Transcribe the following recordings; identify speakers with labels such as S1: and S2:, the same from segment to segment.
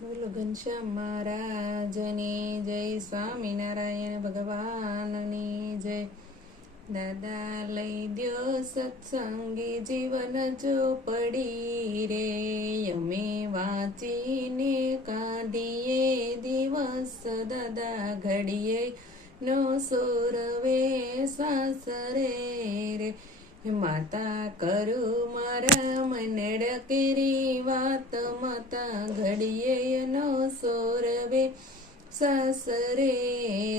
S1: બોલો ઘનશ્યામ મહારાજની જય સ્વામિનારાયણ ભગવાનની જય દાદા લઈ દ્યો સત્સંગી જીવન ચોપડી રે અમે વાંચીને કાંધીએ દિવસ દાદા ઘડીએ નો સુરવે સાસરે રે માતા કરું મારા મને ડકેરી વાત માતા ઘડીએ નો સોરવે સાસરે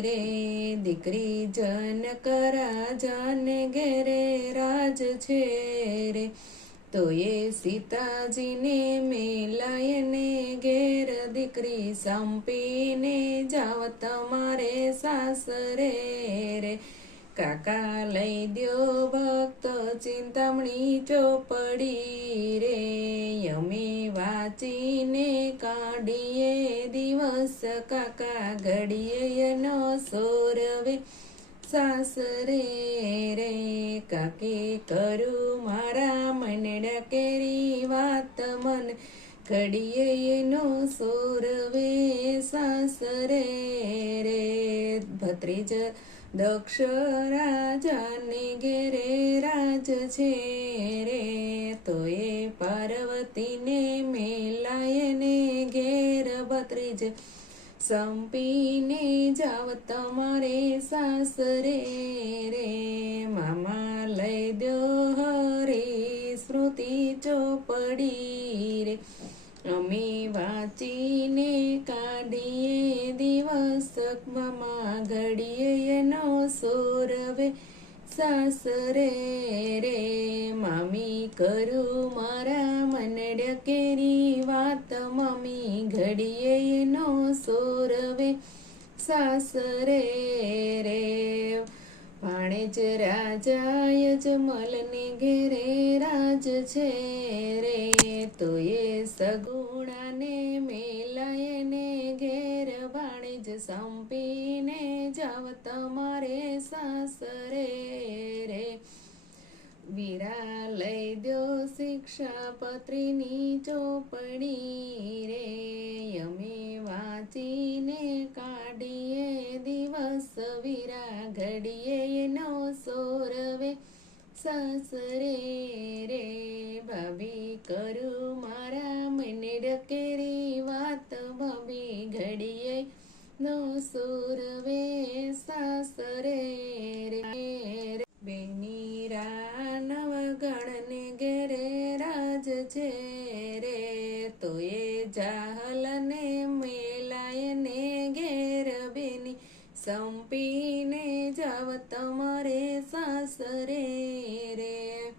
S1: રે, દીકરી જન કરા જાન ઘેરે રાજ છે રે. તો એ સીતાજીને મેલાયને ઘેર દીકરી સંપીને જાવ તમારે સાસરે રે. કાકા લઈ દ્યો ભક્ત ચિંતામણી ચોપડી રે. અમે વાંચીને કાઢીએ દિવસ કાકા ઘડીએ નો સોરવે સાસરે રે કાકે કરું મારા મનડા કેરી વાત મન. ઘડીએ નો સોરવે સાસરે રે. ભત્રીજ દક્ષ રાજાને ઘેરે રાજ છે રે, તો એ પાર્વતીને મેલાયને ઘેર ભત્રીજ સંપીને જાવ તમારે સાસરે રે મામા લઈ દો હરે સ્મૃતિ ચોપડી રે. અમે વાંચીને કાઢીએ દિવસ, મામા ઘડીએ નો સોરવે. સાસરે રે, મામી કરું મારા મનડ કેરી વાત મમ્મી ઘડીએ નો સોરવે. સાસરે રે રાજાય જ મલને ઘેરે રાજ છે રે. તો એ સગુણાને મેલાયને ઘેર વાણિજ સંપીને જાવ તમારે સાસરે રે વીરા લઈ દો શિક્ષાપત્રીની ચોપડી રે. અમે વાંચીને કાઢીએ દિવસ વીરા ઘડીએ સાસરે રે ભાભી કરું મારા મને ડકેરી વાત ભાભી ઘડીએ નો સુરવે સાસરે રે. બેની રાનવ ગણને ઘેરે રાજ છે રે, તો એ જાહલને મેલાયને ઘેર બેની પીને જાવ તમારે સાસરે રે.